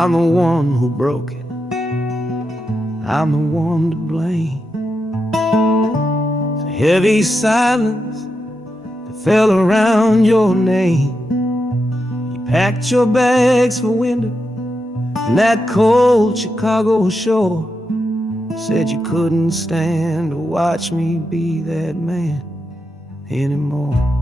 I'm the one who broke it, I'm the one to blame. The heavy silence that fell around your name. You packed your bags for winter in that cold Chicago shore. Said you couldn't stand to watch me be that man anymore.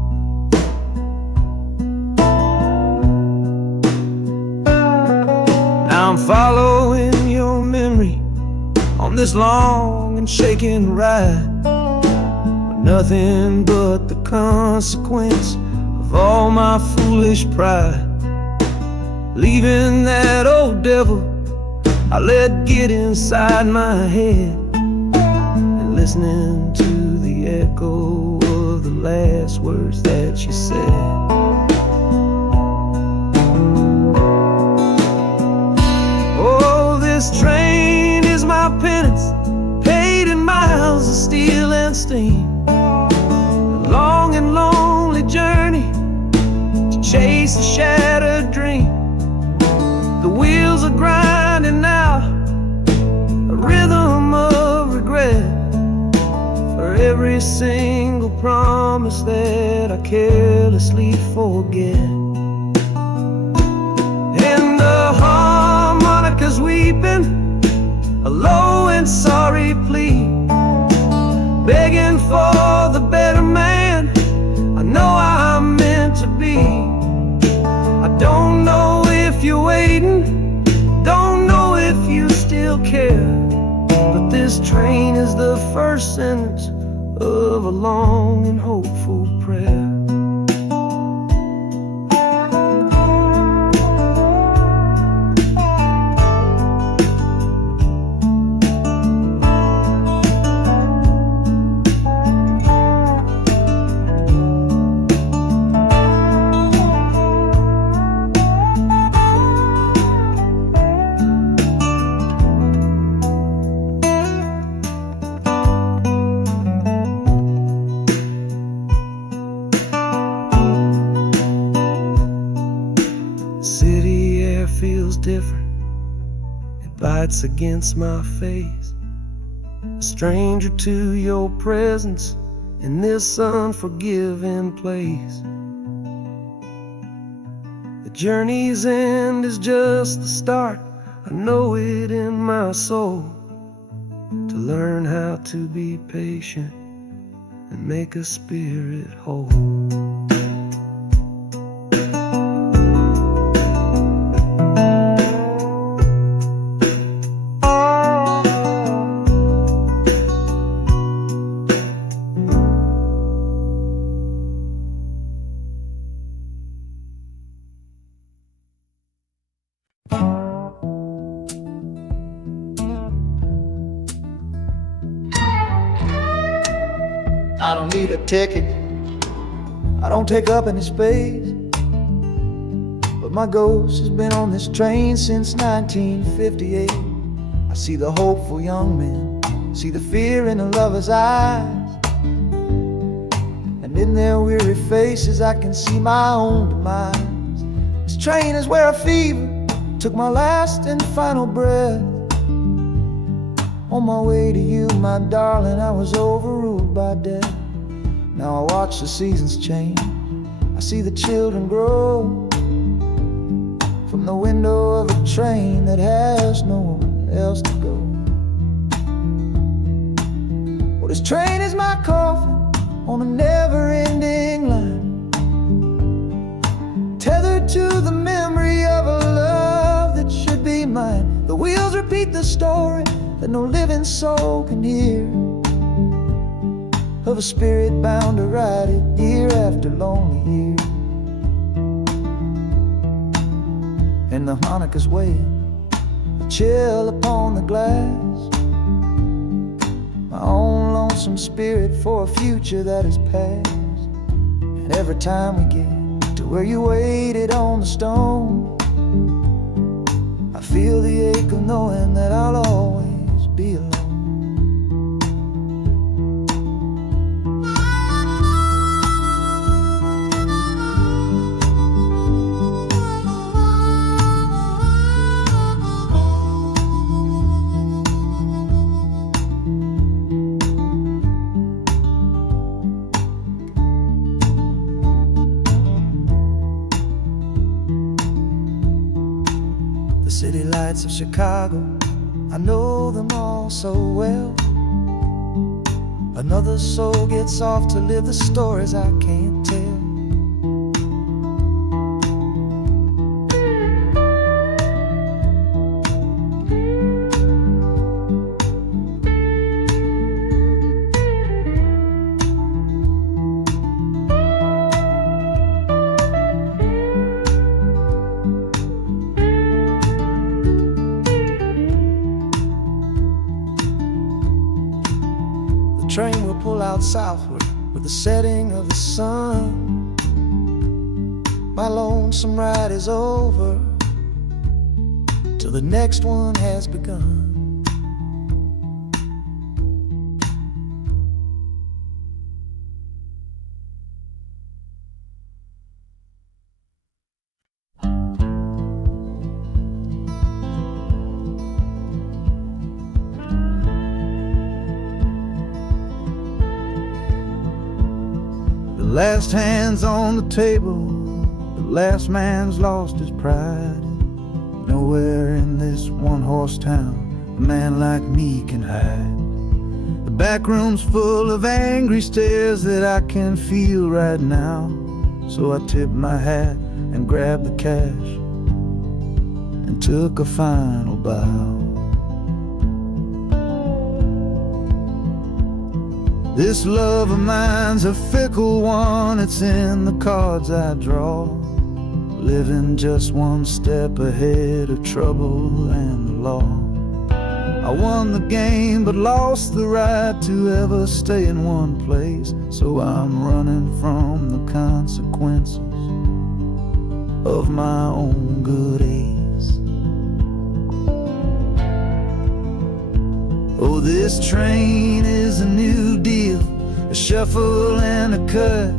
Now I'm following your memory on this long and shaking ride, with nothing but the consequence of all my foolish pride. Leaving that old devil I let get inside my head, and listening to the echo of the last words that you said. Oh, this train is my penance, paid in miles of steel and steam. A long and lonely journey to chase a shattered dream. The wheels are grinding now, a rhythm of regret, for every single promise that I carelessly forget. And the harmonica's weeping a low and sorry plea, begging for the better man I know I'm meant to be. I don't know if you're waiting, don't know if you still care, but this train is the first sentence of a long and hopeful prayer. City air feels different, it bites against my face. A stranger to your presence in this unforgiving place. The journey's end is just the start, I know it in my soul. To learn how to be patient and make a spirit whole. I don't need a ticket, I don't take up any space, but my ghost has been on this train since 1958. I see the hopeful young men, see the fear in the lovers' eyes, and in their weary faces I can see my own demise. This train is where a fever took my last and final breath. On my way to you, my darling, I was overruled by death. Now I watch the seasons change, I see the children grow, from the window of a train that has nowhere else to go. Well, this train is my coffin on a never-ending line, tethered to the memory of a love that should be mine. The wheels repeat the story that no living soul can hear, of a spirit bound to ride it year after lonely year. And the harmonicas wail a chill upon the glass, my own lonesome spirit for a future that is past. And every time we get to where you waited on the stone, I feel the ache of knowing that I'll always be alone. lights of Chicago, I know them all so well. Another soul gets off to live the stories I can't tell. The train will pull out southward with the setting of the sun. My lonesome ride is over till the next one has begun. The last hand's on the table, the last man's lost his pride. Nowhere in this one-horse town a man like me can hide. The back room's full of angry stares that I can feel right now. So I tipped my hat and grabbed the cash and took a final bow. This love of mine's a fickle one, it's in the cards I draw. Living just one step ahead of trouble and the law. I won the game but lost the right to ever stay in one place. So I'm running from the consequences of my own good ace. Oh, this train is a new deal, a shuffle and a cut,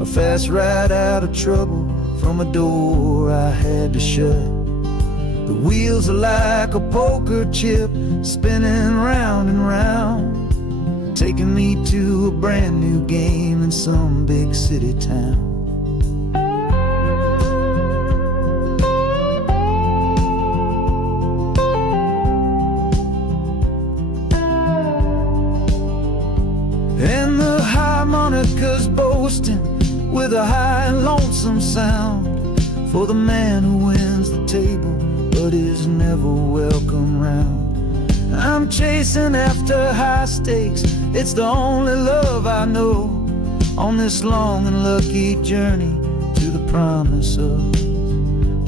a fast ride out of trouble from a door I had to shut. The wheels are like a poker chip, spinning round and round, taking me to a brand new game in some big city town. And the harmonica's boasting with a high and lonesome sound for the man who wins the table but is never welcome round. I'm chasing after high stakes, it's the only love I know on this long and lucky journey to the promise of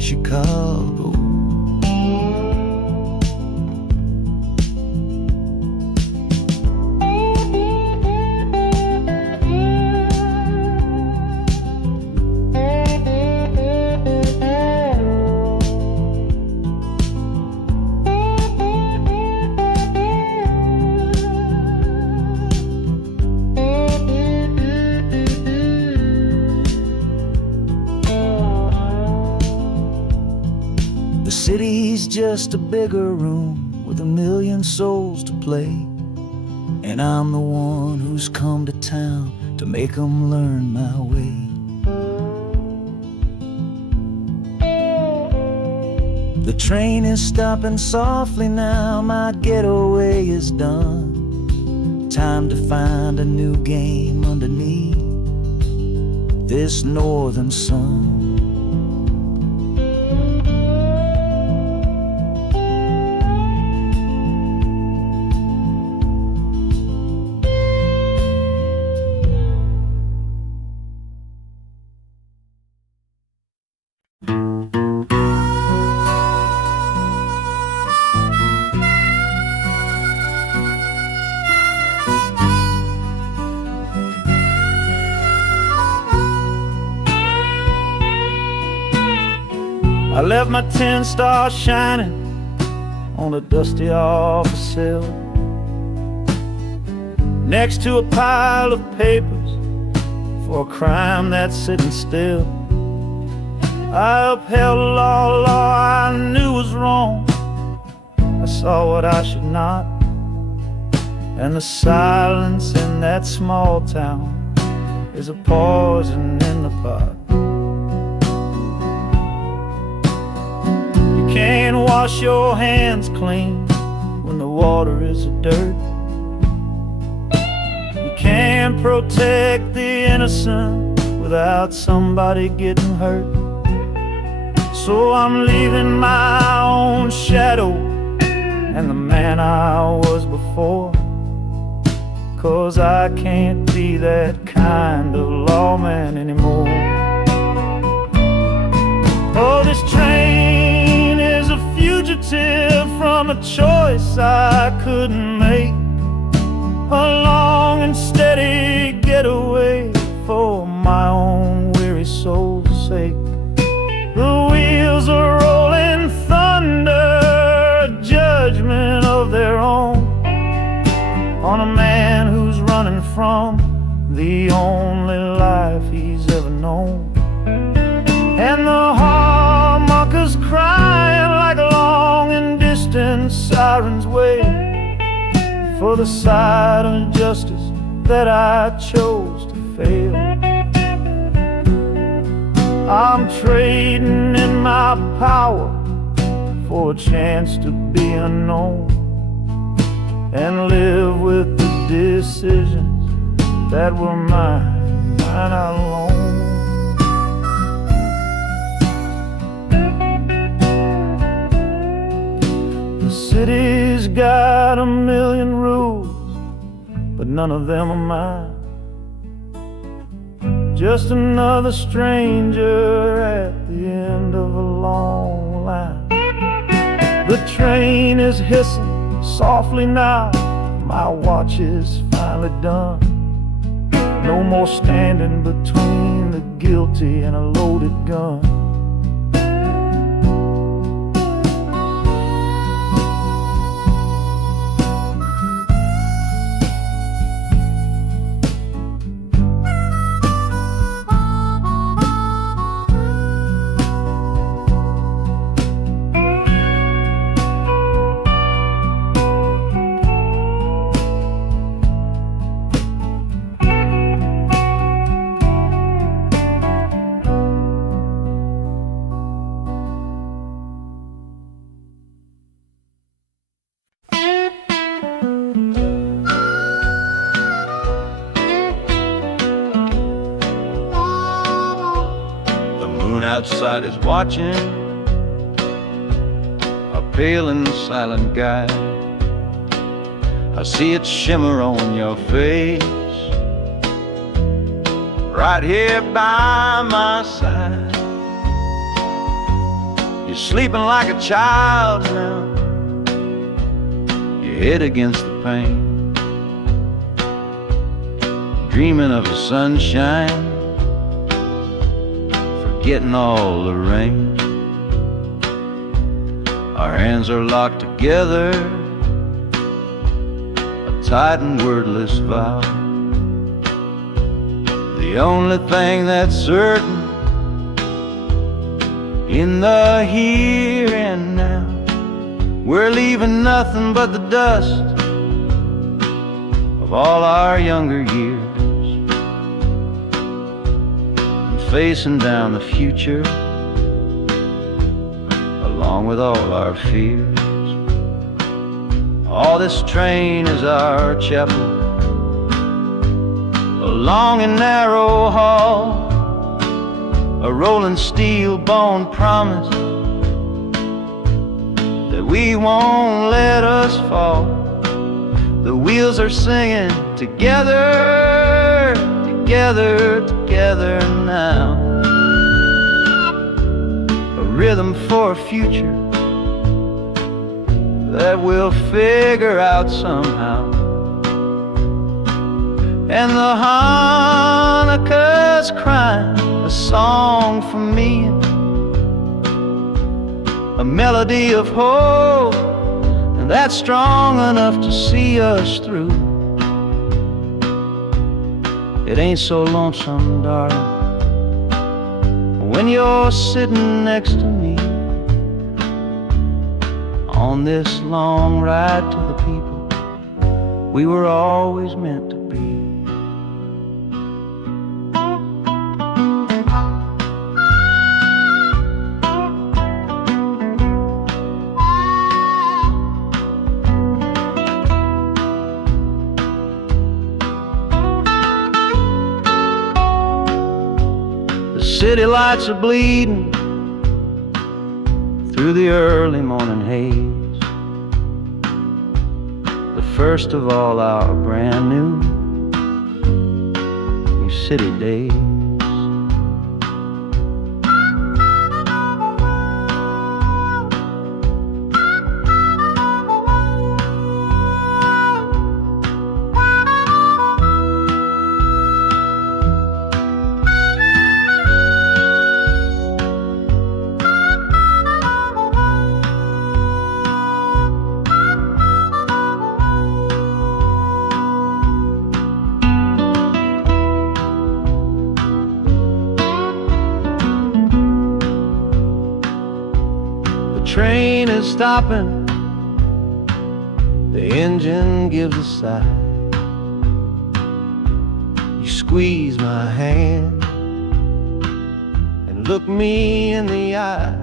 Chicago. The city's just a bigger room with a million souls to play, and I'm the one who's come to town to make 'em learn my way. The train is stopping softly now, my getaway is done. Time to find a new game underneath this northern sun. I left my 10 stars shining on a dusty office sill, next to a pile of papers for a crime that's sitting still. I upheld a law I knew was wrong. I saw what I should not, and the silence in that small town is a poison in the pot. You can't wash your hands clean when the water is dirt. You can't protect the innocent without somebody getting hurt. So I'm leaving my own shadow and the man I was before, 'cause I can't be that kind of lawman anymore. Oh, this train is a fugitive from a choice I couldn't make, a long and steady getaway for my own weary soul's sake. The wheels are rolling thunder, a judgment of their own, on a man who's running from the only life he's ever known. And the harmonicas crying like long and distant sirens wait for the side of justice that I chose to fail. I'm trading in my power for a chance to be unknown and live with the decisions that were mine alone. The city's got a million rules, but none of them are mine. Just another stranger at the end of a long line. The train is hissing softly now, my watch is finally done. No more standing between the guilty and a loaded gun. Outside is watching, a pale and silent guy. I see it shimmer on your face, right here by my side. You're sleeping like a child now, your head against the pane, dreaming of the sunshine, getting all the rain. Our hands are locked together, a tight and wordless vow. The only thing that's certain in the here and now, we're leaving nothing but the dust of all our younger years, facing down the future along with all our fears. Oh, this train is our chapel, a long and narrow hall, a rolling steel bone promise that we won't let us fall. The wheels are singing together, together, together now. A rhythm for a future that we'll figure out somehow. And the Hanukkah's crying a song for me, a melody of hope, and that's strong enough to see us through. It ain't so lonesome, darling, when you're sitting next to me on this long ride to the people we were always meant to be. city lights are bleeding through the early morning haze, the first of all our brand new city days. Train is stopping, the engine gives a sigh. You squeeze my hand and look me in the eye.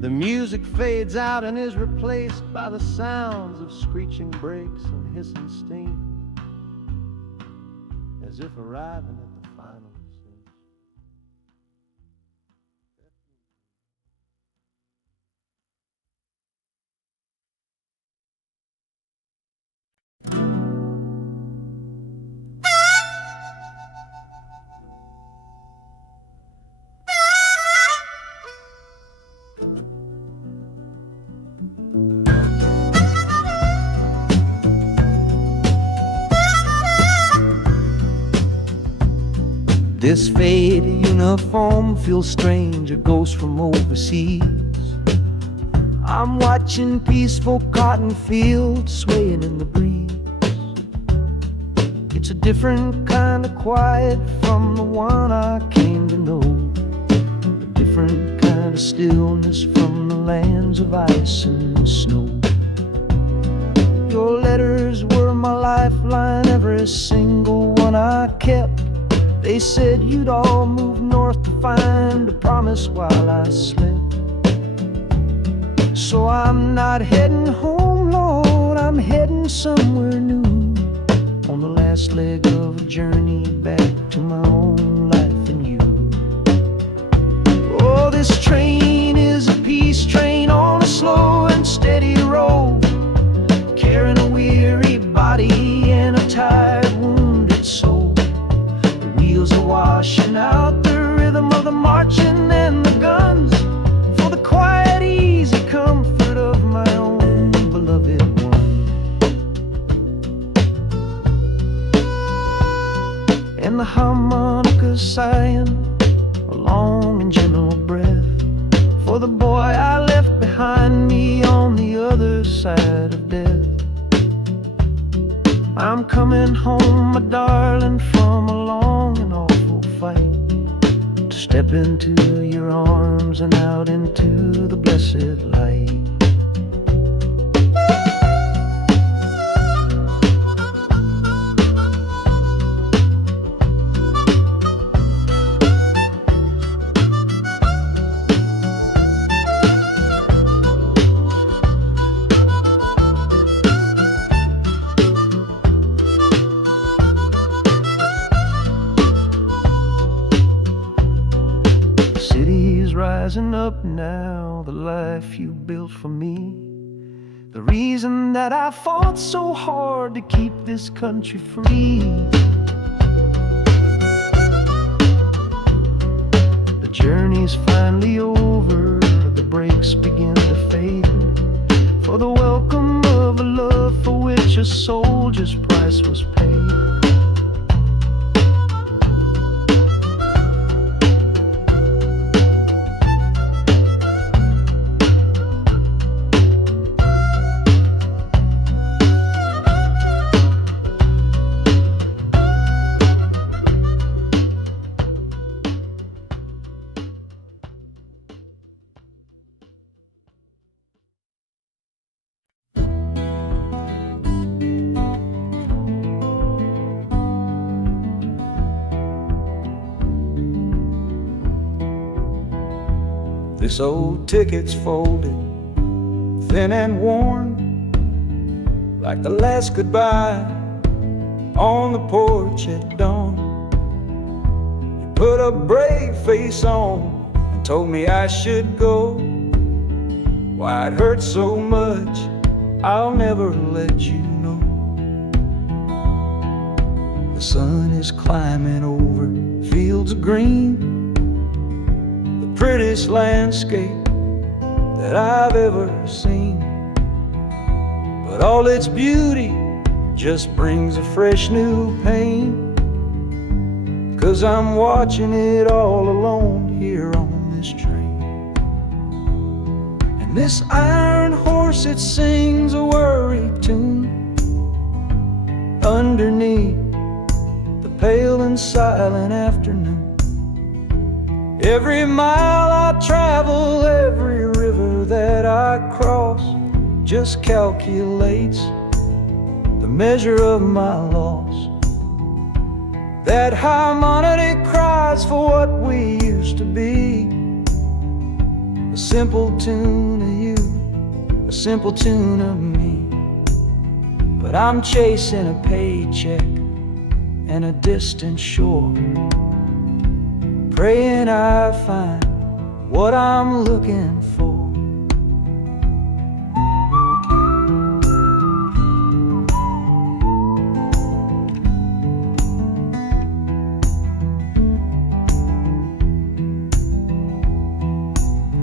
The music fades out and is replaced by the sounds of screeching brakes and hissing steam, as if arriving at the final scene. This faded uniform feels strange, a ghost from overseas. I'm watching peaceful cotton fields swaying in the breeze. It's a different kind of quiet from the one I came to know, a different kind of stillness from the lands of ice and snow. Your letters were my lifeline, every single one I kept. They said you'd all move north to find a promise while I slept. So I'm not heading home, Lord, I'm heading somewhere new, on the last leg of a journey back to my own life and you. Oh, this train is a peace train on a slow and steady road, carrying a weary body and a tired, wounded soul. The wheels are washing out the rhythm of the marching and the guns, for the quiet, easy comfort of my own beloved one. And the harmonica sighing a long and gentle breath for the boy I left behind me on the other side of death. I'm coming home, my darling, from a long and awful fight, to step into your arms and out into the blessed light. Rising up now, the life you built for me, the reason that I fought so hard to keep this country free. The journey's finally over, the brakes begin to fade, for the welcome of a love for which a soldier's price was paid. This old ticket's folded, thin and worn, like the last goodbye on the porch at dawn. You put a brave face on and told me I should go. Why it hurts so much, I'll never let you know. The sun is climbing over fields of green, the prettiest landscape that I've ever seen. But all its beauty just brings a fresh new pain, 'cause I'm watching it all alone here on this train. And this iron horse, it sings a worry tune underneath the pale and silent afternoon. Every mile I travel, every river that I cross, just calculates the measure of my loss. That harmony cries for what we used to be, a simple tune of you, a simple tune of me. But I'm chasing a paycheck and a distant shore, praying I find what I'm looking for.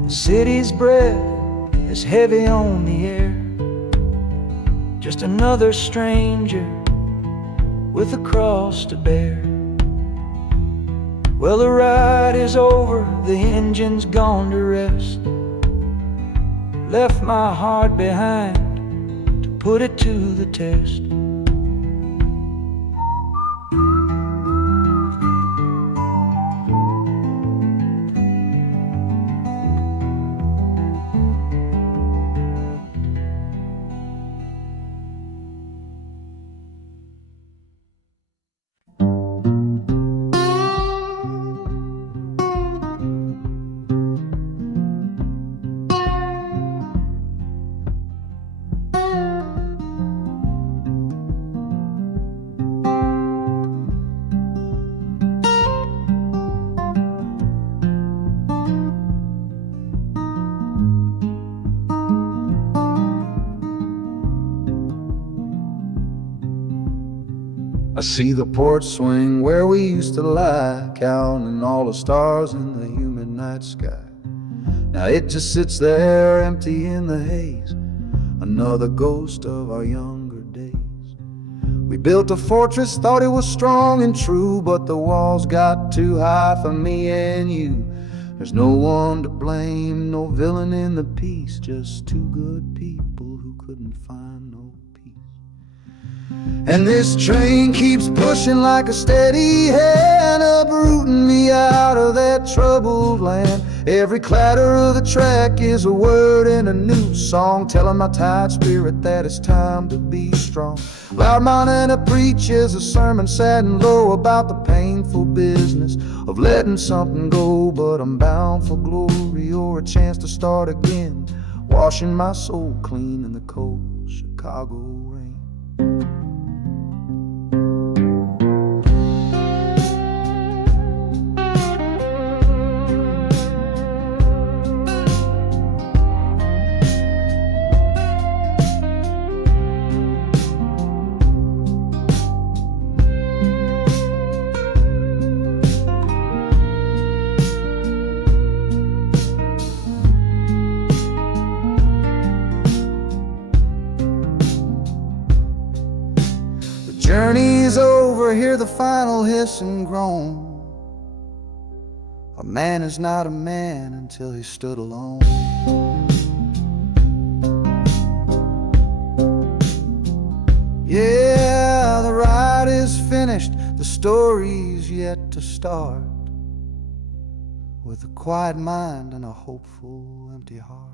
The city's breath is heavy on the air, just another stranger with a cross to bear. Well, the ride is over, the engine's gone to rest, left my heart behind to put it to the test. I see the porch swing where we used to lie, counting all the stars in the humid night sky. Now it just sits there empty in the haze, another ghost of our younger days. We built a fortress, thought it was strong and true, but the walls got too high for me and you. There's no one to blame, no villain in the piece, just two good people who couldn't find no peace. And this train keeps pushing like a steady hand, uprooting me out of that troubled land. Every clatter of the track is a word in a new song, telling my tired spirit that it's time to be strong. Loud Montana preaches a sermon sad and low about the painful business of letting something go, but I'm bound for glory or a chance to start again, washing my soul clean in the cold Chicago rain. Journey's over, hear the final hiss and groan. A man is not a man until he stood alone. Yeah, the ride is finished, the story's yet to start, with a quiet mind and a hopeful empty heart.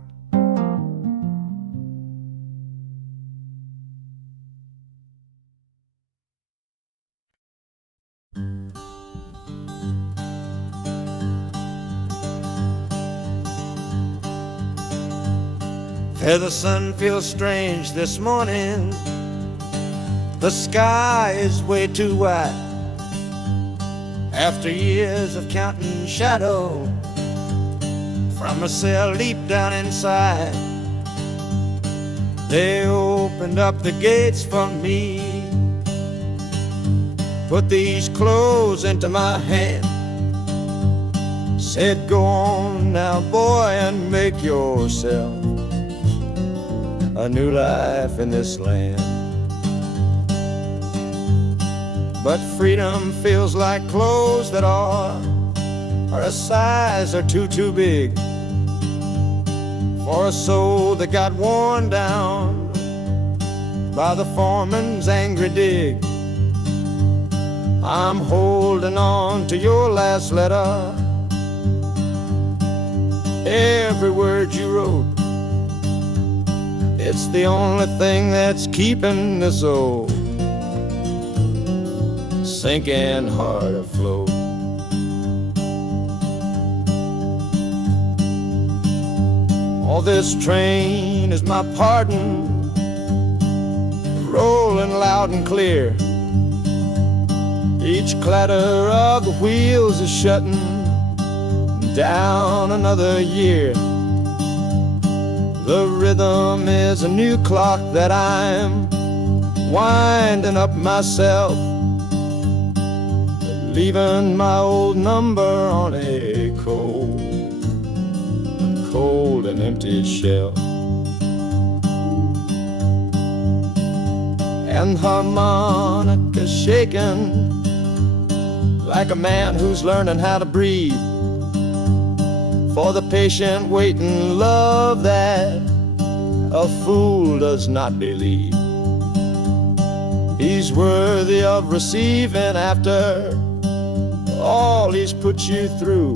The sun feels strange this morning. The sky is way too white, After years of counting shadow, from a cell deep down inside, they opened up the gates for me, put these clothes into my hand, said, go on now, boy, and make yourself a new life in this land. But freedom feels like clothes that are a size or two big for a soul that got worn down by the foreman's angry dig. I'm holding on to your last letter, every word you wrote. It's the only thing that's keeping this old sinking heart afloat. Oh, this train is my pardon, rolling loud and clear. Each clatter of the wheels is shutting down another year. The rhythm is a new clock that I'm winding up myself, leaving my old number on a cold and empty shelf. And harmonica shaking like a man who's learning how to breathe, for the patient waiting love that a fool does not believe. He's worthy of receiving after all he's put you through.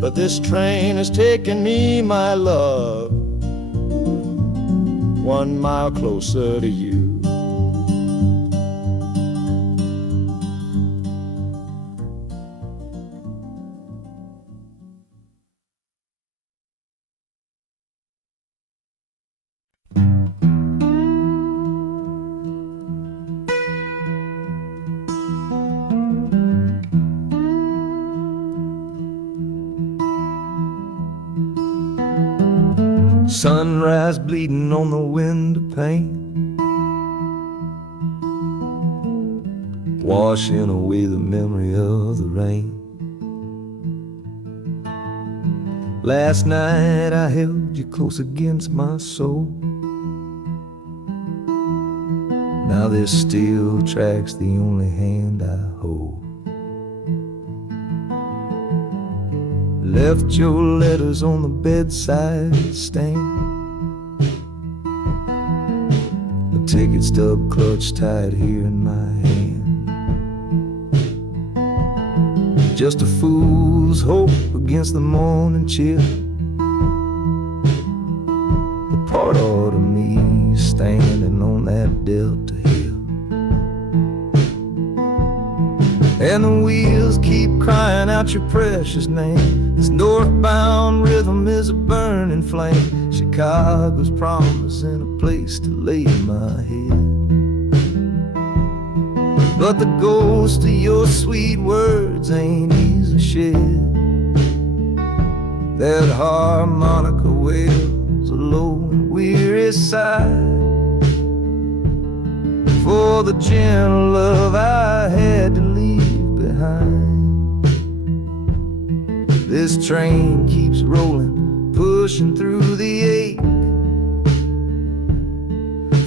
But this train has taken me, my love, 1 mile closer to you. Sunrise bleeding on the window pane, washing away the memory of the rain. Last night I held you close against my soul. Now this steel track's the only hand I hold. Left your letters on the bedside stand, the ticket stub clutched tight here in my hand. Just a fool's hope against the morning chill, the part of me standing on that Delta hill. And the wheels keep crying out your precious name. This northbound rhythm is a burning flame. Chicago's promising a place to lay my head. But the ghost of your sweet words ain't easily shed. That harmonica wails a low and weary sigh for the gentle love I had to leave behind. This train keeps rolling, pushing through the ache,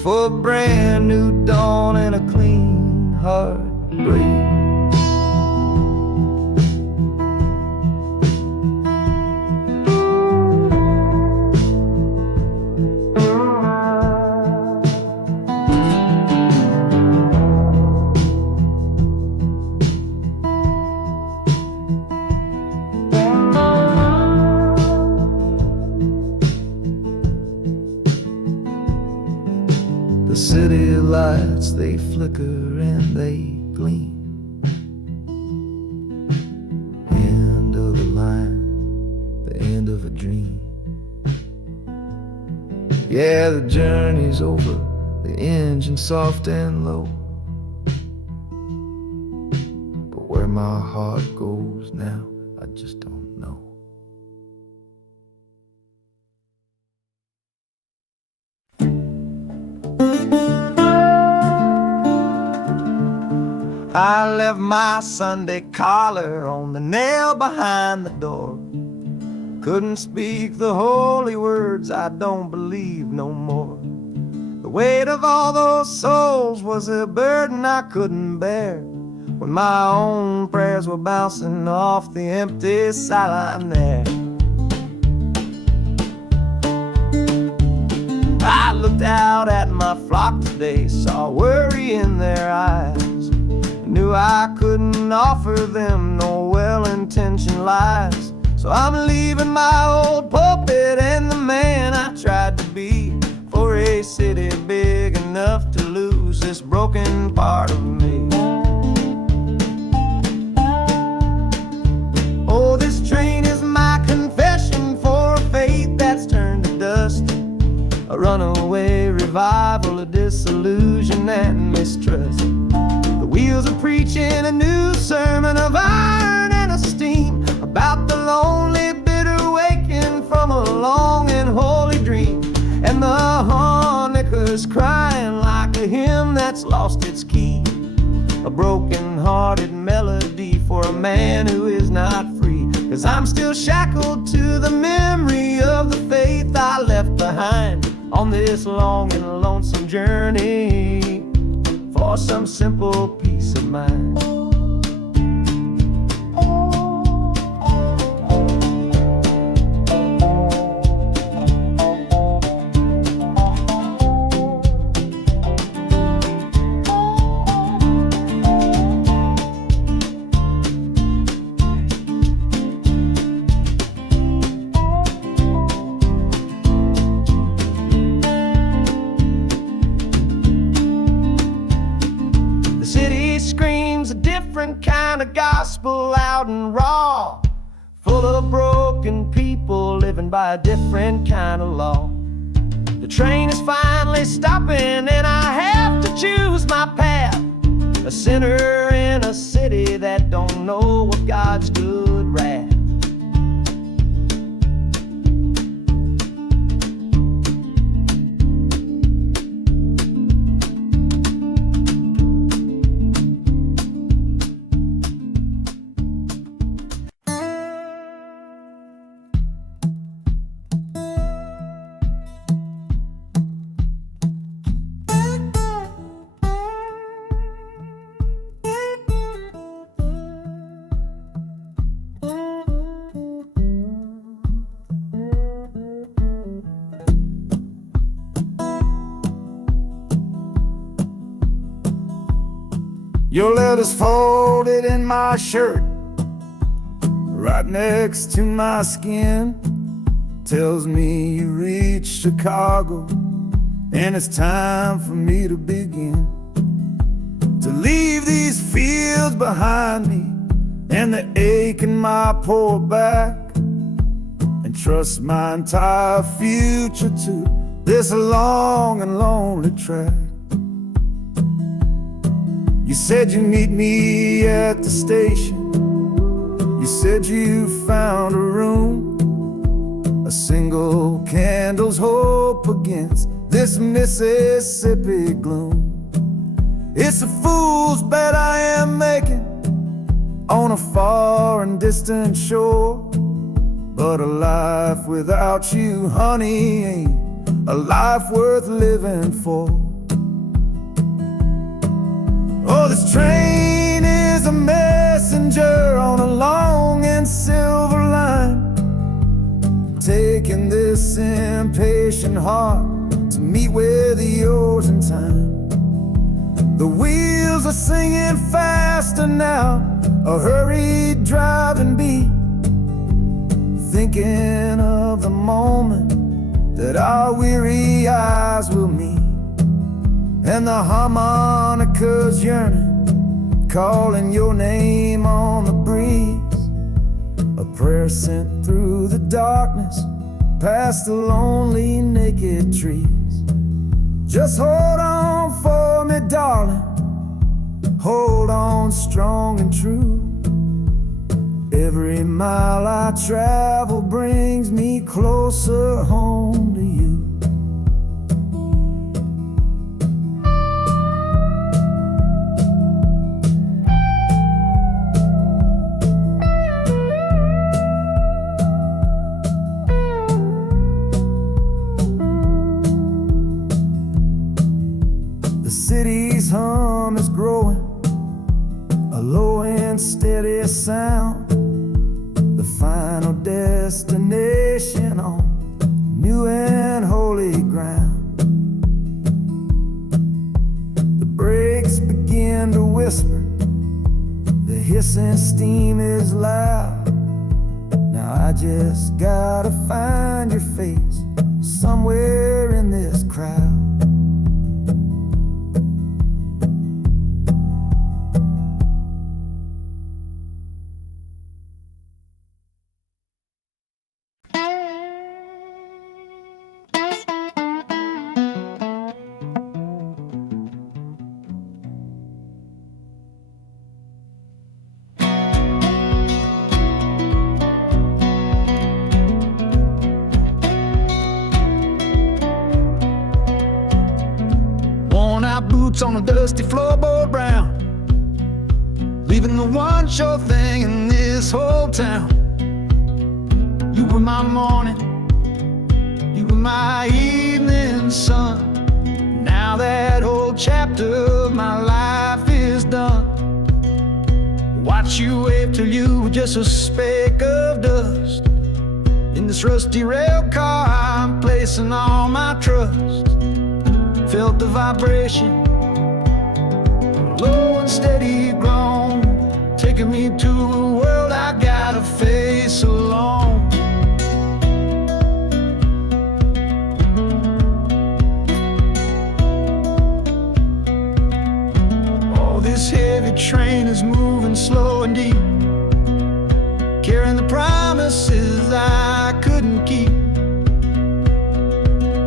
for a brand new dawn and a clean heartbreak. The city lights, they flicker and they gleam. End of the line, the end of a dream. Yeah, the journey's over, the engine soft and low. But my heart goes now, I just don't know. I left my Sunday collar on the nail behind the door. Couldn't speak the holy words, I don't believe no more. The weight of all those souls was a burden I couldn't bear, when my own prayers were bouncing off the empty sideline there. I looked out at my flock today, saw worry in their eyes, knew I couldn't offer them no well-intentioned lies. So I'm leaving my old pulpit and the man I tried to be, for a city big enough to lose this broken part of me. Oh, this train is my confession for a faith that's turned to dust, a runaway revival of disillusion and mistrust. The wheels are preaching a new sermon of iron and of steam, about the lonely, bitter waking from a long and holy dream. And the harmonicas crying like a hymn that's lost its key, a broken-hearted melody for a man who is not free. 'Cause I'm still shackled to the memory of the faith I left behind on this long and lonesome journey for some simple peace of mind. Kind of gospel, loud and raw, full of broken people living by a different kind of law. The train is finally stopping and I have to choose my path, a sinner in a city that don't know what God's good wrath. Your letter's folded in my shirt, right next to my skin. Tells me you reached Chicago, and it's time for me to begin. To leave these fields behind me, and the ache in my poor back, and trust my entire future to this long and lonely track. You said you'd meet me at the station. You said you found a room, a single candle's hope against this Mississippi gloom. It's a fool's bet I am making on a far and distant shore, but a life without you, honey, ain't a life worth living for. Oh, this train is a messenger on a long and silver line, taking this impatient heart to meet with yours in time. The wheels are singing faster now, a hurried driving beat, thinking of the moment that our weary eyes will meet. And the harmonica's yearning, calling your name on the breeze, a prayer sent through the darkness, past the lonely naked trees. Just hold on for me, darling, hold on strong and true. Every mile I travel brings me closer home to you. The city's hum is growing, a low and steady sound. The final destination on new and holy ground. The brakes begin to whisper, the hissing steam is loud. Now I just gotta find your face somewhere in this crowd. Boots on a dusty floorboard round, leaving the one sure thing in this whole town. You were my morning, you were my evening sun. Now that whole chapter of my life is done. Watch you wave till you were just a speck of dust. In this rusty rail car I'm placing all my trust. Felt the vibration, low and steady grown, taking me to a world I gotta face alone. Oh, this heavy train is moving slow and deep, carrying the promises I couldn't keep.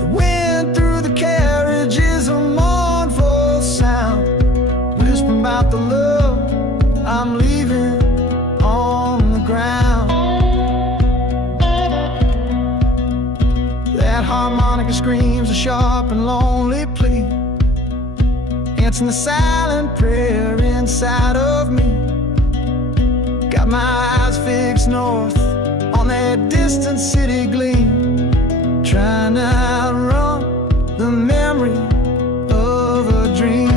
The wind through the carriage is a mournful sound, whispering about the love I'm leaving on the ground. That harmonica screams a sharp and lonely plea, answering the silent prayer inside of me. Got my eyes fixed north on that distant city gleam, trying to outrun the memory of a dream.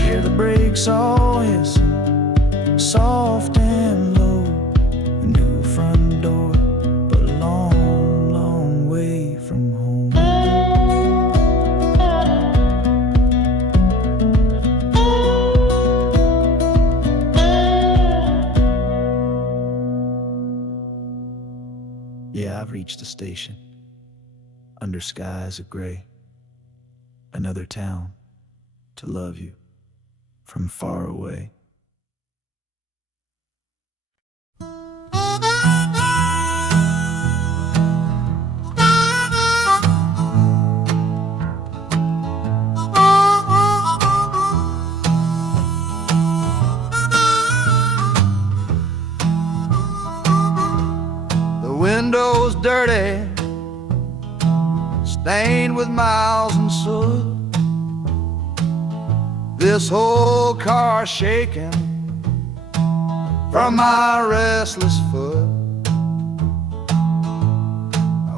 Hear the brakes all hiss, soft and low. A new front door, but a long, long way from home. Yeah, I've reached the station, under skies of gray. Another town to love you from far away. The window's dirty, stained with miles and soot. This whole car shaking from my restless foot.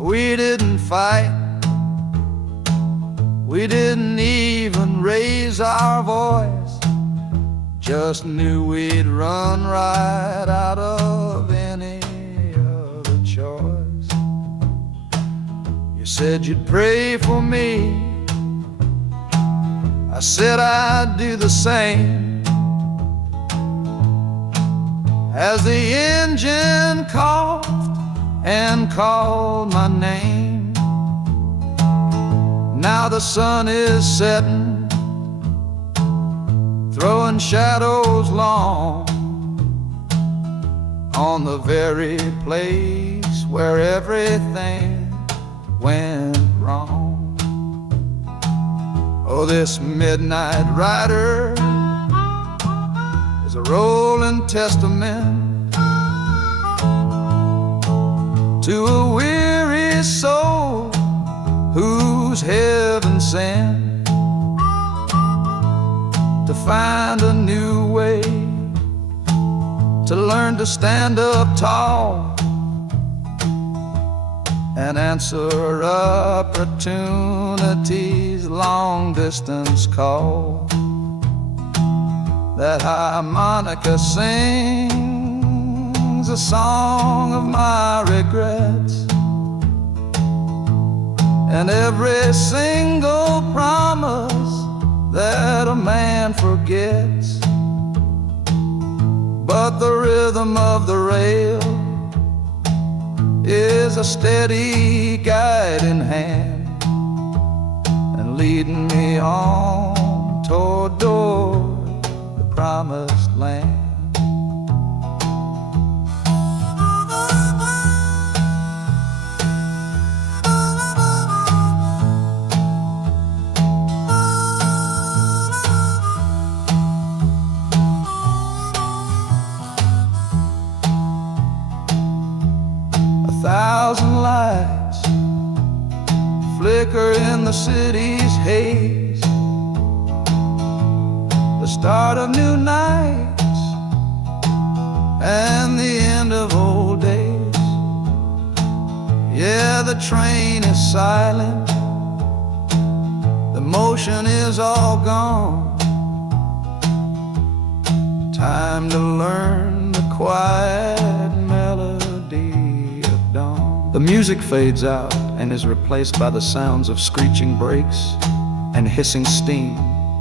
We didn't fight, we didn't even raise our voice, just knew we'd run right out of any other choice. You said you'd pray for me, I said I'd do the same. As the engine coughed and called my name, now the sun is setting, throwing shadows long on the very place where everything went wrong. Oh, this midnight rider is a rolling testament to a weary soul who's heaven sent to find a new way, to learn to stand up tall and answer opportunity's long distance call. That harmonica sings a song of my regrets, and every single promise that a man forgets. But the rhythm of the rail is a steady guiding hand, and leading me on toward the promised land. 1,000 lights flicker in the city's haze, the start of new nights and the end of old days. Yeah, the train is silent, the motion is all gone. Time to learn the quiet melody of dawn. The music fades out and is replaced by the sounds of screeching brakes and hissing steam,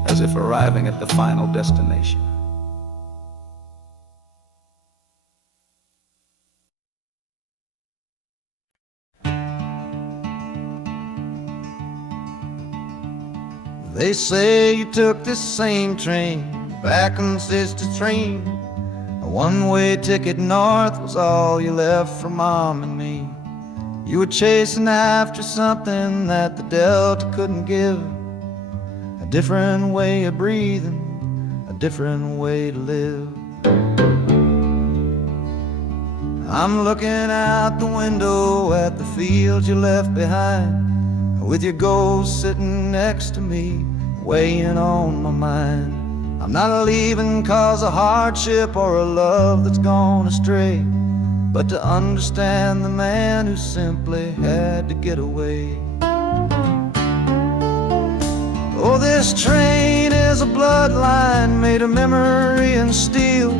as if arriving at the final destination. They say you took this same train back on Sister Train. A one-way ticket north was all you left for Mom and me. You were chasing after something that the Delta couldn't give. A different way of breathing, a different way to live. I'm looking out the window at the fields you left behind, with your ghost sitting next to me, weighing on my mind. I'm not leaving cause of hardship or a love that's gone astray, but to understand the man who simply had to get away. Oh, this train is a bloodline made of memory and steel.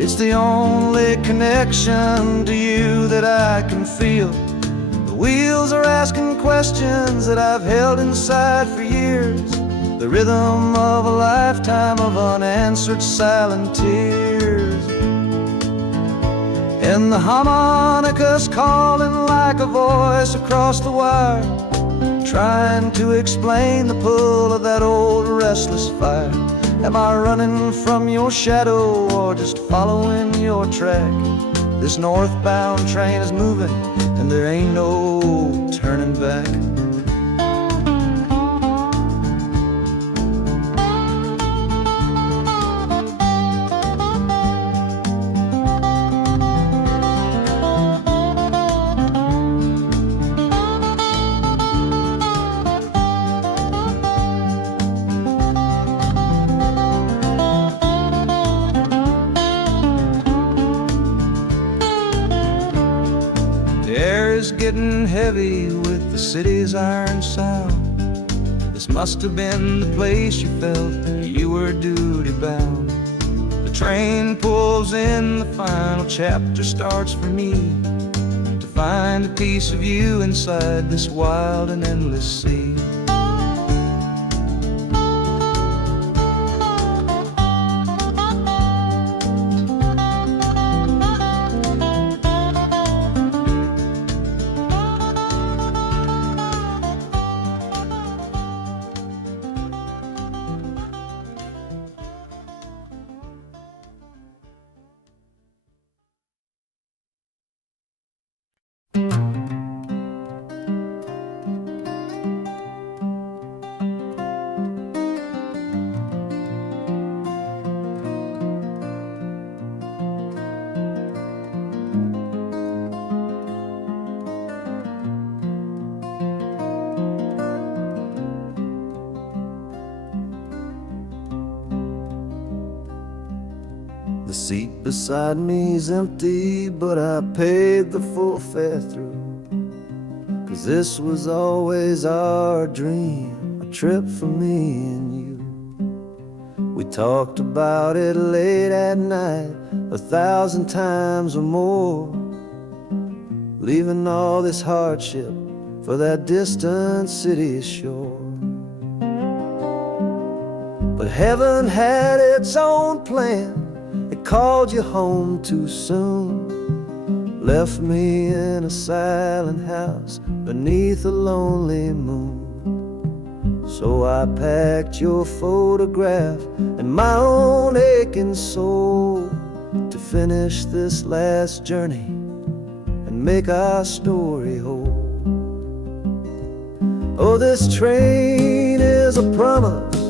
It's the only connection to you that I can feel. The wheels are asking questions that I've held inside for years, the rhythm of a lifetime of unanswered silent tears. And the harmonica's calling like a voice across the wire, trying to explain the pull of that old restless fire. Am I running from your shadow or just following your track? This northbound train is moving and there ain't no turning back. Getting heavy with the city's iron sound. This must have been the place you felt you were duty bound. The train pulls in, the final chapter starts for me, to find a piece of you inside this wild and endless sea. The seat beside me's empty, but I paid the full fare through. 'Cause this was always our dream, a trip for me and you. We talked about it late at night, 1,000 times or more, leaving all this hardship for that distant city's shore. But heaven had its own plan. It called you home too soon, left me in a silent house beneath a lonely moon. So I packed your photograph and my own aching soul to finish this last journey and make our story whole. Oh, this train is a promise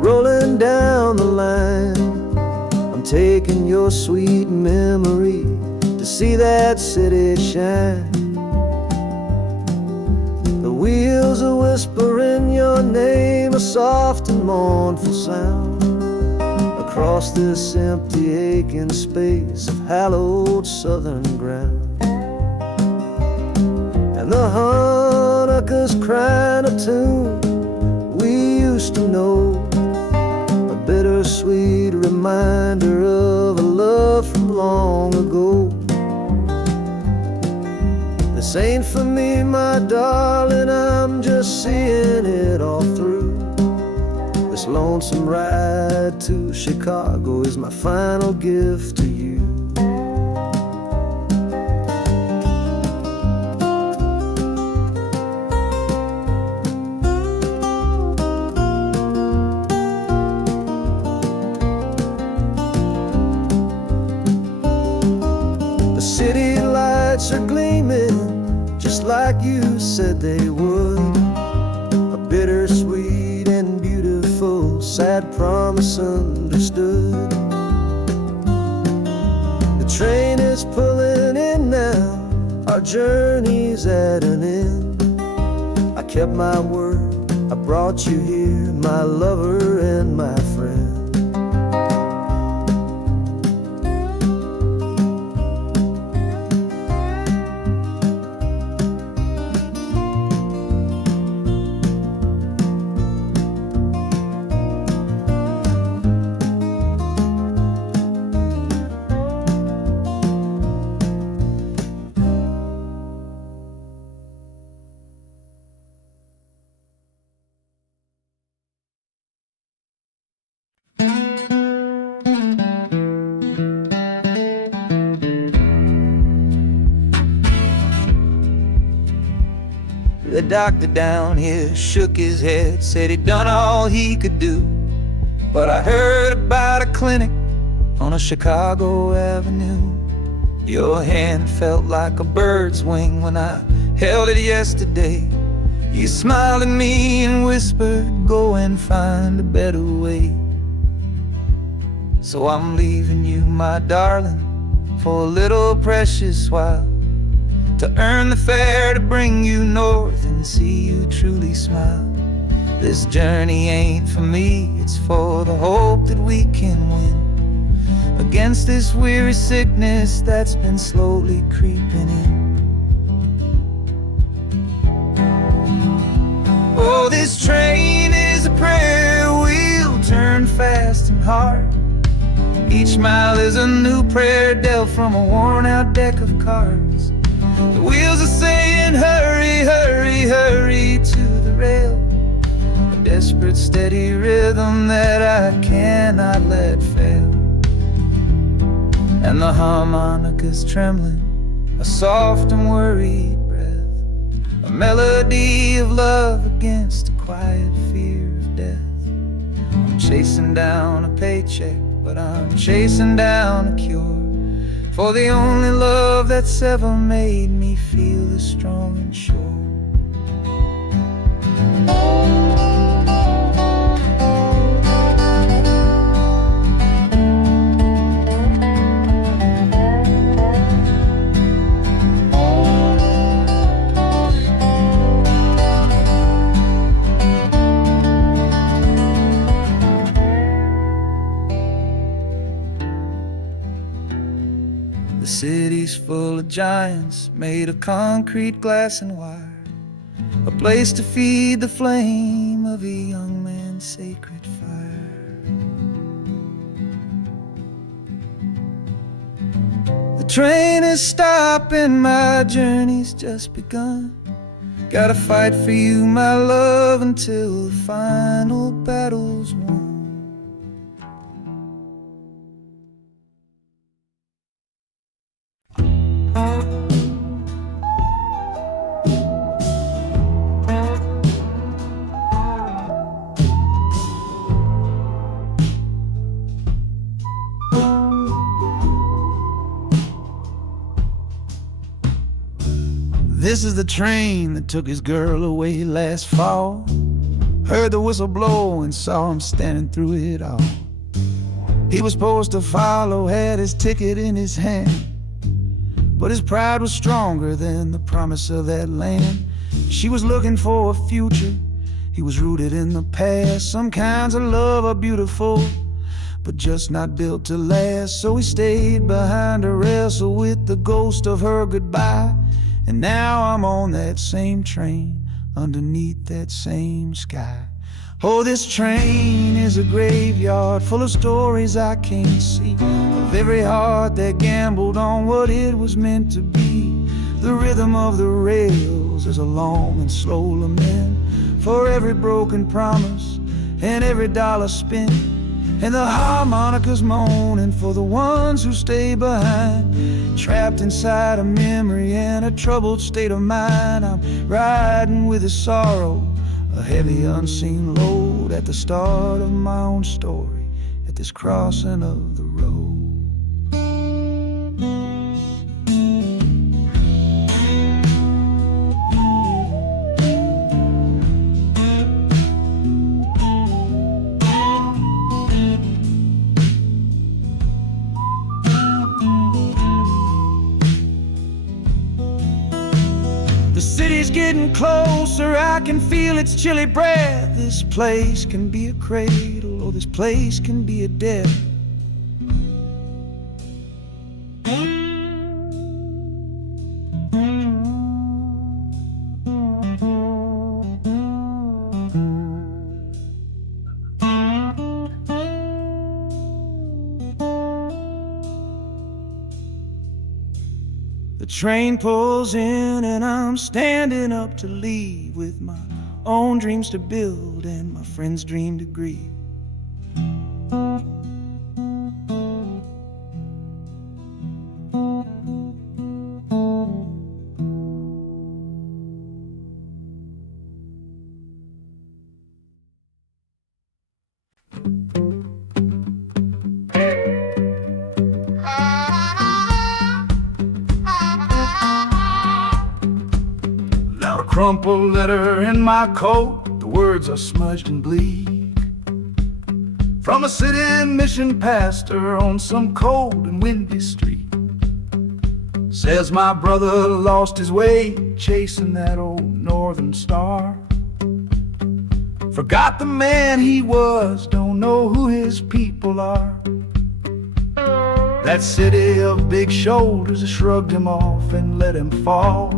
rolling down the line. I'm taking your sweet memory to see that city shine. The wheels are whispering your name, a soft and mournful sound, across this empty aching space of hallowed southern ground. And the Hanukkah's crying a tune we used to know, a bittersweet reminder of a love from long ago. This ain't for me, my darling, I'm just seeing it all through. This lonesome ride to Chicago is my final gift to you. The city lights are gleaming just like you said they would, a bittersweet and beautiful sad promise understood. The train is pulling in now, our journey's at an end. I kept my word, I brought you here, my lover and my friend. The doctor down here shook his head, said he'd done all he could do. But I heard about a clinic on a Chicago avenue. Your hand felt like a bird's wing when I held it yesterday. You smiled at me and whispered, go and find a better way. So I'm leaving you, my darling, for a little precious while, to earn the fare to bring you north and see you truly smile. This journey ain't for me, it's for the hope that we can win against this weary sickness that's been slowly creeping in. Oh, this train is a prayer wheel turned fast and hard. Each mile is a new prayer dealt from a worn-out deck of cards. The wheels are saying hurry, hurry, hurry to the rail, a desperate steady rhythm that I cannot let fail. And the harmonica's trembling, a soft and worried breath, a melody of love against a quiet fear of death. I'm chasing down a paycheck, but I'm chasing down a cure for the only love that's ever made me feel as strong and sure. full of giants made of concrete, glass, and wire. A place to feed the flame of a young man's sacred fire. The train is stopping, my journey's just begun. Gotta fight for you, my love, until the final battle's won. This is the train that took his girl away last fall. Heard the whistle blow and saw him standing through it all. He was supposed to follow, had his ticket in his hand, but his pride was stronger than the promise of that land. She was looking for a future, he was rooted in the past. Some kinds of love are beautiful, but just not built to last. So he stayed behind to wrestle with the ghost of her goodbye. And now I'm on that same train, underneath that same sky. Oh, this train is a graveyard full of stories I can't see, of every heart that gambled on what it was meant to be. The rhythm of the rails is a long and slow lament for every broken promise and every dollar spent. And the harmonicas moaning for the ones who stay behind, trapped inside a memory and a troubled state of mind. I'm riding with a sorrow, a heavy unseen load, at the start of my own story, at this crossing of the road. The city's getting closer, I can feel its chilly breath. This place can be a cradle, or this place can be a death. The train pulls in and I'm standing up to leave, with my own dreams to build and my friend's dream to grieve. Crumpled letter in my coat, the words are smudged and bleak, from a city mission pastor on some cold and windy street. Says my brother lost his way chasing that old northern star, forgot the man he was, don't know who his people are. That city of big shoulders has shrugged him off and let him fall.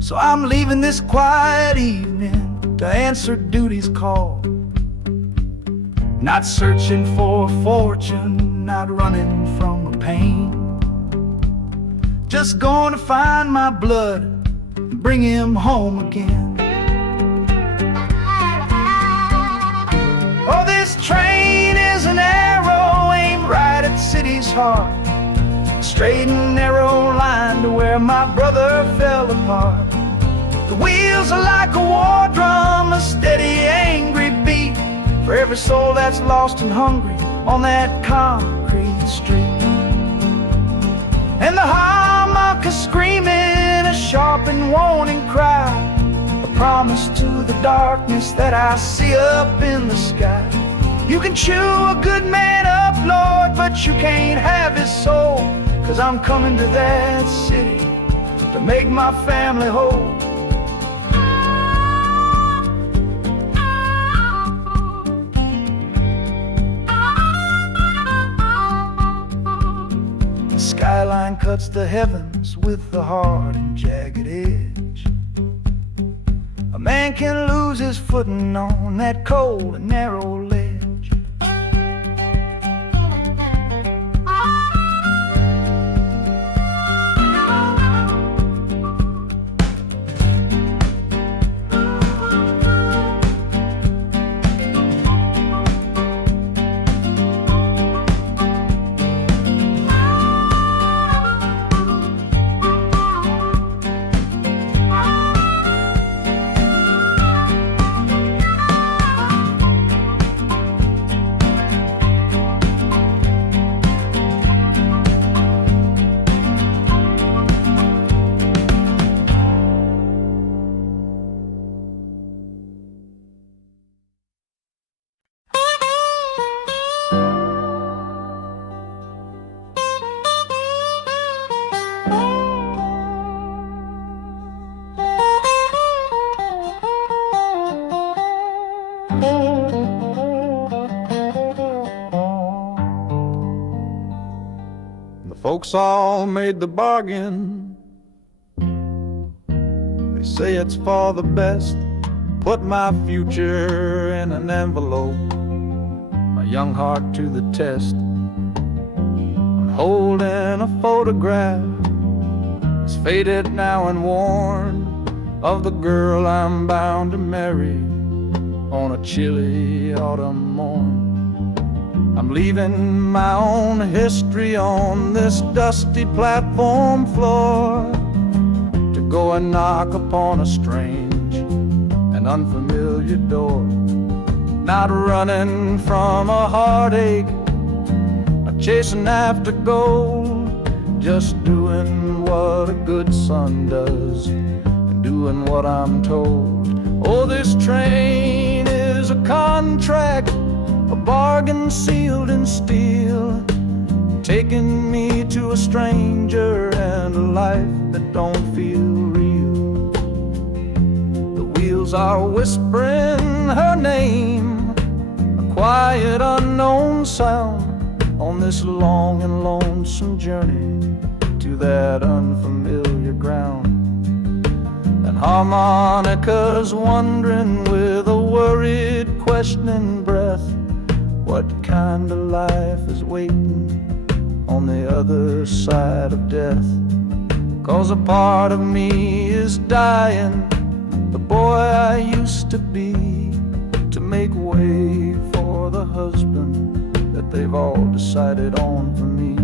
So I'm leaving this quiet evening to answer duty's call. Not searching for a fortune, not running from a pain, just going to find my blood and bring him home again. Oh, this train is an arrow aimed right at the city's heart, a straight and narrow line to where my brother fell apart. The wheels are like a war drum, a steady, angry beat for every soul that's lost and hungry on that concrete street. And the harmonica screaming a sharp and warning cry, a promise to the darkness that I see up in the sky. You can chew a good man up, Lord, but you can't have his soul, 'cause I'm coming to that city to make my family whole. Skyline cut cuts the heavens with the hard and jagged edge. A man can lose his footing on that cold and narrow ledge. The folks all made the bargain. They say it's for the best. Put my future in an envelope, my young heart to the test. I'm holding a photograph, it's faded now and worn, of the girl I'm bound to marry on a chilly autumn morn. I'm leaving my own history on this dusty platform floor to go and knock upon a strange and unfamiliar door. Not running from a heartache, not chasing after gold, just doing what a good son does and doing what I'm told. Oh, this train is a contract, a bargain sealed in steel, taking me to a stranger and a life that don't feel real. The wheels are whispering her name, a quiet unknown sound, on this long and lonesome journey to that unfamiliar ground. And harmonicas wondering with a worried, questioning breath, what kind of life is waiting on the other side of death? 'Cause a part of me is dying, the boy I used to be, to make way for the husband that they've all decided on for me.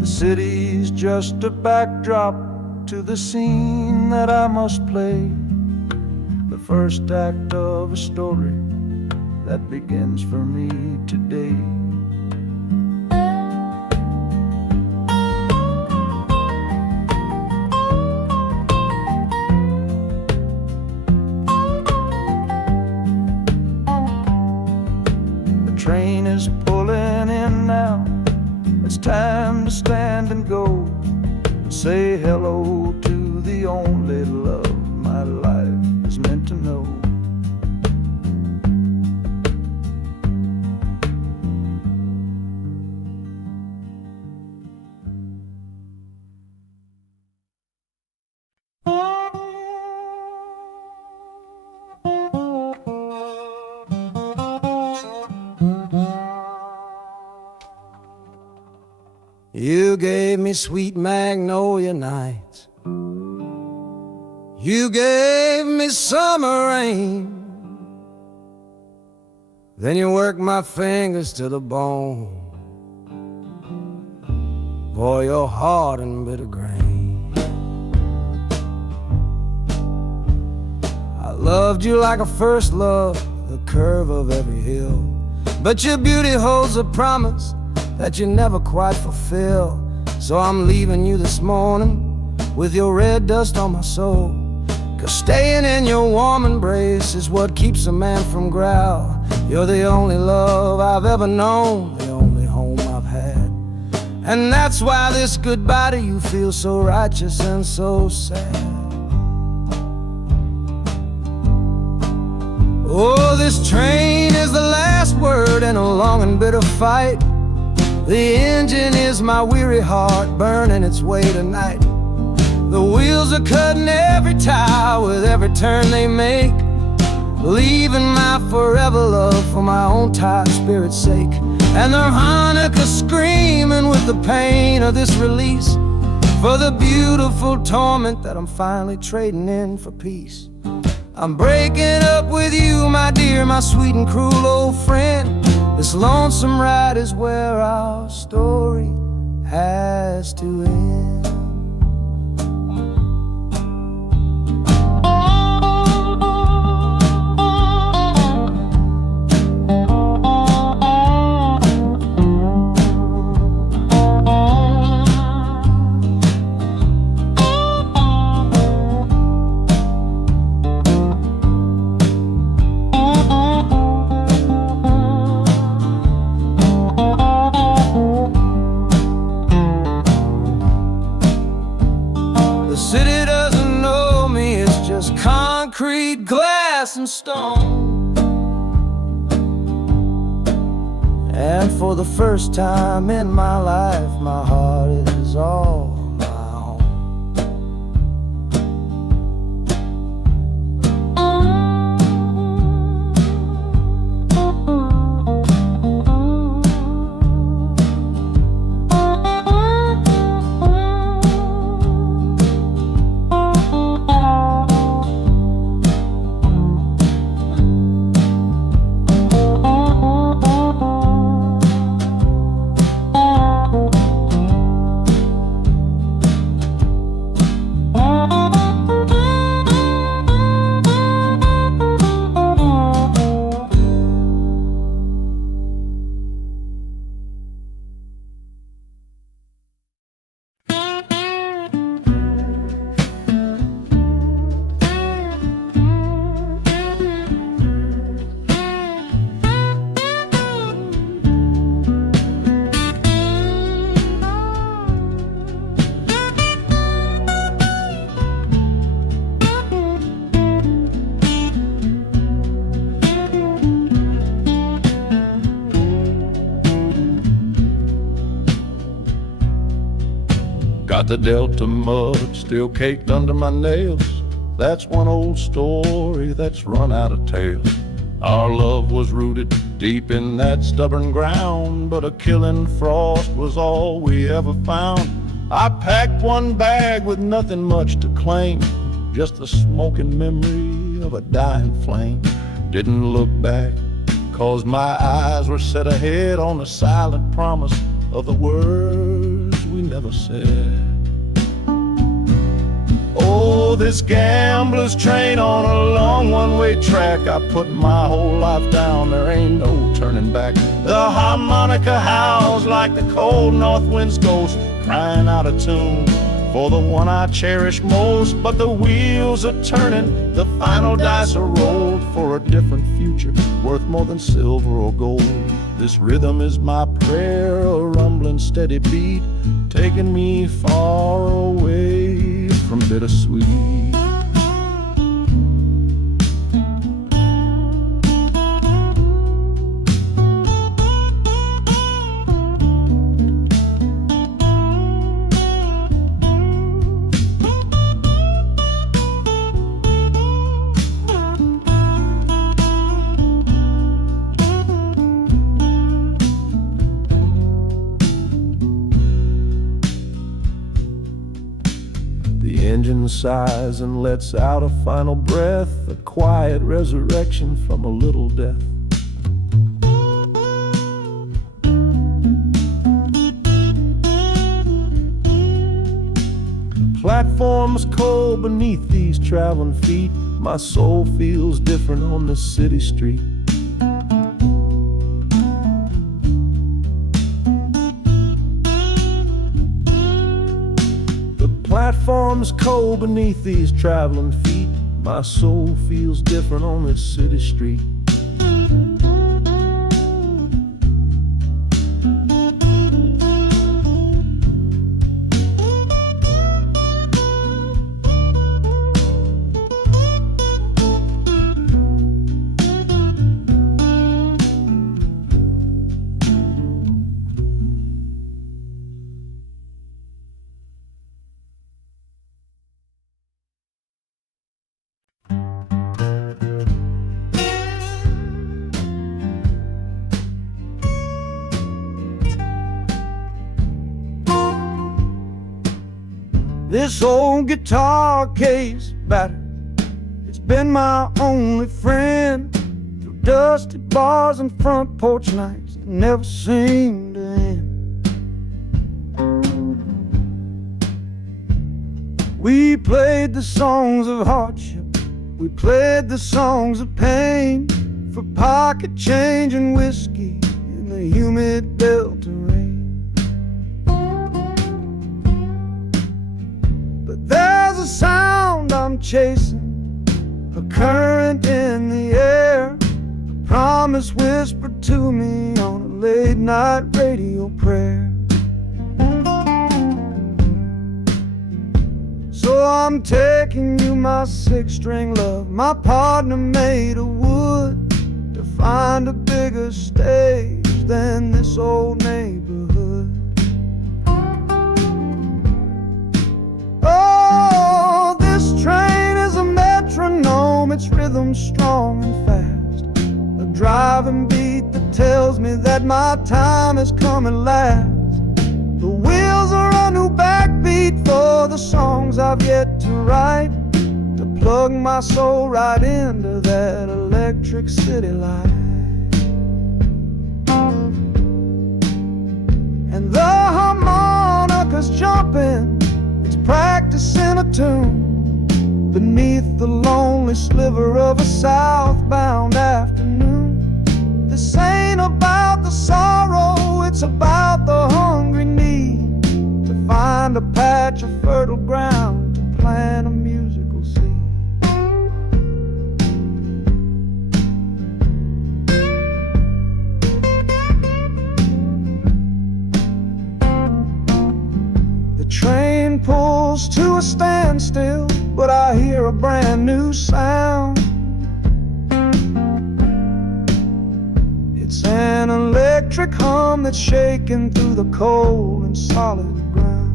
The city's just a backdrop to the scene that I must play, the first act of a story that begins for me today. The train is pulling in now, it's time to stand and go, and say hello to the only love my life is meant to know. You gave me sweet magnolia nights, you gave me summer rain, then you worked my fingers to the bone. Boy, you're hard and bitter grain. I loved you like a first love, the curve of every hill, but your beauty holds a promise that you never quite fulfill. So I'm leaving you this morning with your red dust on my soul, 'cause staying in your warm embrace is what keeps a man from growl. You're the only love I've ever known, the only home I've had, And that's why this goodbye to you feels so righteous and so sad. Oh, this train is the last word in a long and bitter fight. The engine is my weary heart burning its way tonight. The wheels are cutting every tire with every turn they make, leaving my forever love for my own tired spirit's sake. And the harmonica screaming with the pain of this release, for the beautiful torment that I'm finally trading in for peace. I'm breaking up with you, my dear, my sweet and cruel old friend. This lonesome ride is where our story has to end. The city doesn't know me, it's just concrete, glass, and stone. And for the first time in my life, my heart is all my own. Got the Delta mud still caked under my nails. That's one old story that's run out of tales. Our love was rooted deep in that stubborn ground, but a killing frost was all we ever found. I packed one bag with nothing much to claim, just the smoking memory of a dying flame. Didn't look back, 'cause my eyes were set ahead on the silent promise of the words we never said. Oh, this gambler's train on a long one-way track. I put my whole life down, there ain't no turning back. The harmonica howls like the cold north wind's ghost, crying out a tune for the one I cherish most. But the wheels are turning, the final dice are rolled for a different future, worth more than silver or gold. This rhythm is my prayer, a rumbling steady beat, taking me far away from bittersweet. The engine sighs and lets out a final breath, a quiet resurrection from a little death. The platform's cold beneath these traveling feet. My soul feels different on this city street. Platform's cold beneath these traveling feet. My soul feels different on this city street. This old guitar case battered, it's been my only friend. Through dusty bars and front porch nights that never seemed to end. We played the songs of hardship, we played the songs of pain, for pocket change and whiskey in the humid Delta rain. But there's a sound I'm chasing, a current in the air, a promise whispered to me on a late night radio prayer. So I'm taking you, my six-string love, my partner made of wood, to find a bigger stage than this old neighborhood. Oh, this train is a metronome, its rhythm strong and fast, a driving beat that tells me that my time has come at last. The wheels are a new backbeat for the songs I've yet to write, to plug my soul right into that electric city light. And the harmonica's jumping, it's practicing a tune beneath the lonely sliver of a southbound afternoon. This ain't about the sorrow, it's about the hungry need to find a patch of fertile ground to plant a musical seed. The train pulls to a standstill, but I hear a brand new sound. It's an electric hum that's shaking through the cold and solid ground.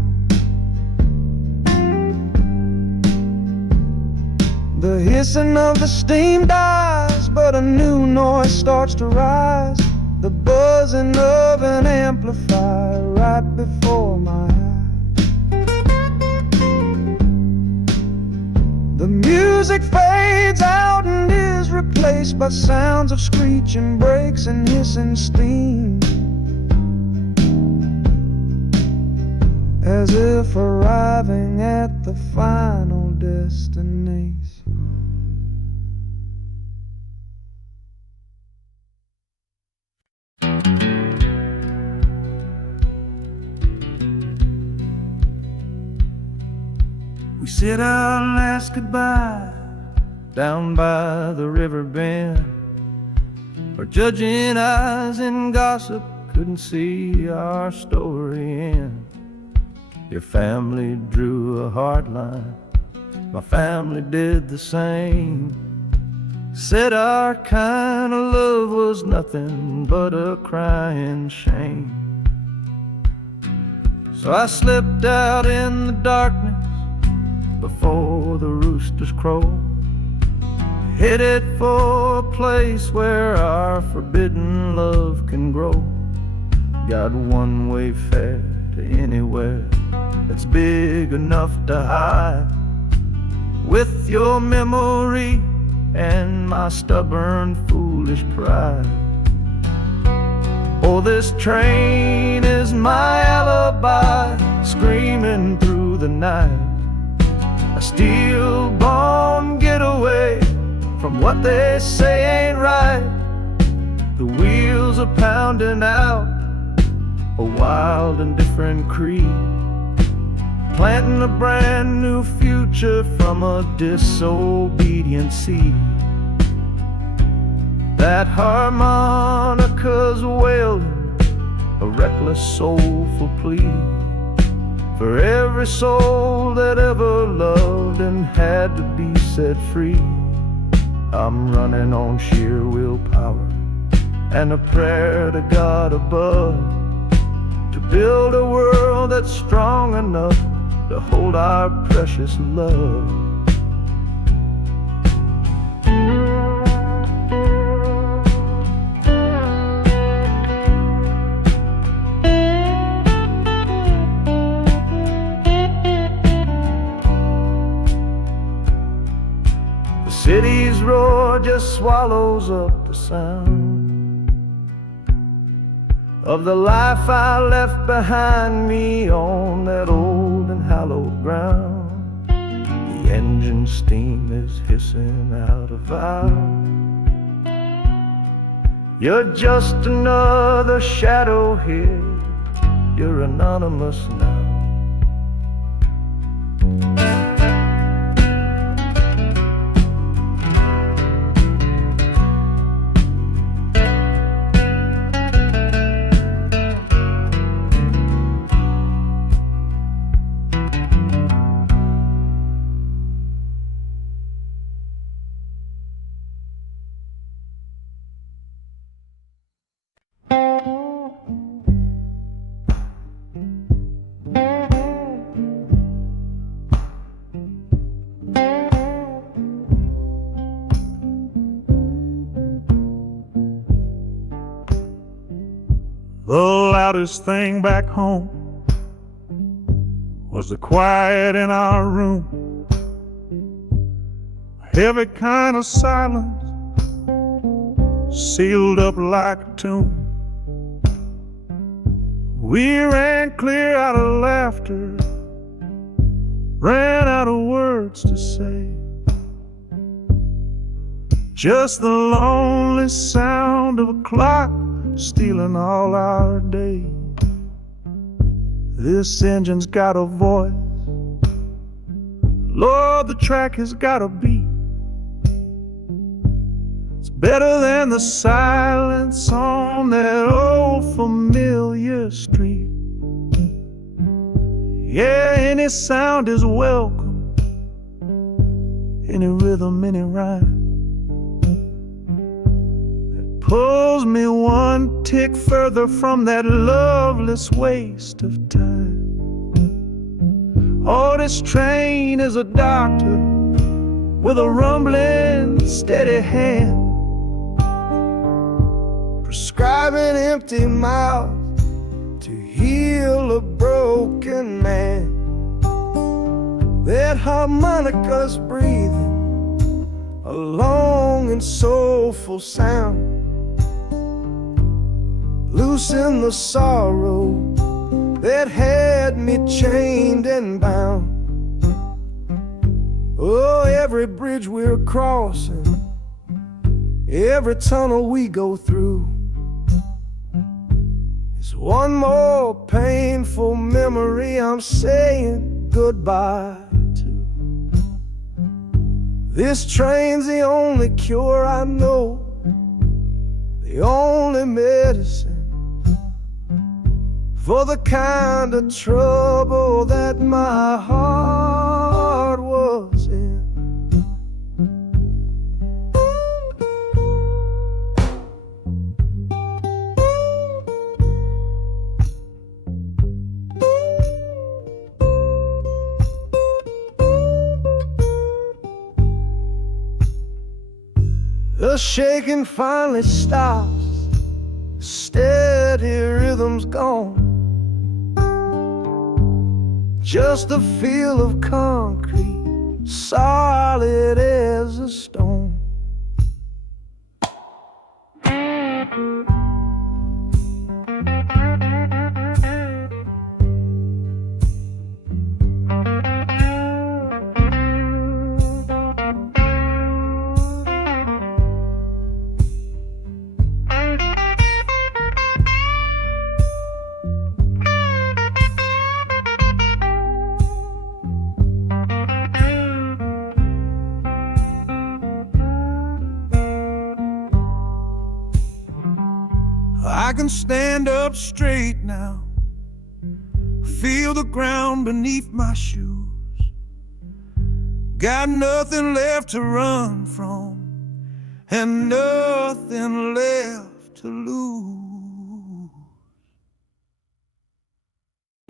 The hissing of the steam dies, but a new noise starts to rise, the buzzing of an amplifier right before my eyes. The music fades out and is replaced by sounds of screeching brakes and hissing steam, as if arriving at the final destination. We said our last goodbye down by the river bend, where judging eyes and gossip couldn't see our story end. Your family drew a hard line, my family did the same. Said our kind of love was nothing but a crying shame. So I slipped out in the darkness before the roosters crow, headed for a place where our forbidden love can grow. Got one-way fare to anywhere that's big enough to hide, with your memory and my stubborn, foolish pride. Oh, this train is my alibi, screaming through the night, a steel-born getaway from what they say ain't right. The wheels are pounding out a wild and different creed, planting a brand new future from a disobedient seed. That harmonica's wailing a reckless, soulful plea for every soul that ever loved and had to be set free. I'm running on sheer willpower and a prayer to God above, to build a world that's strong enough to hold our precious love. swallows up the sound of the life I left behind me on that old and hallowed ground. The engine steam is hissing out of valve. You're just another shadow here. You're anonymous now. The loudest thing back home was the quiet in our room. A heavy kind of silence, sealed up like a tomb. We ran clear out of laughter, ran out of words to say. Just the lonely sound of a clock stealing all our day. This engine's got a voice, Lord, the track has got a beat. It's better than the silence on that old familiar street. Yeah, any sound is welcome, any rhythm, any rhyme. Pulls me one tick further from that loveless waste of time. Oh, this train is a doctor with a rumbling, steady hand, prescribing empty mouths to heal a broken man. That harmonica's breathing a long and soulful sound. Loosen the sorrow that had me chained and bound. Oh, every bridge we're crossing, every tunnel we go through is one more painful memory I'm saying goodbye to. This train's the only cure I know, the only medicine for the kind of trouble that my heart was in. The shaking finally stops, steady rhythm's gone. Just a feel of concrete, solid as a stone. I can stand up straight now, feel the ground beneath my shoes. Got nothing left to run from and nothing left to lose.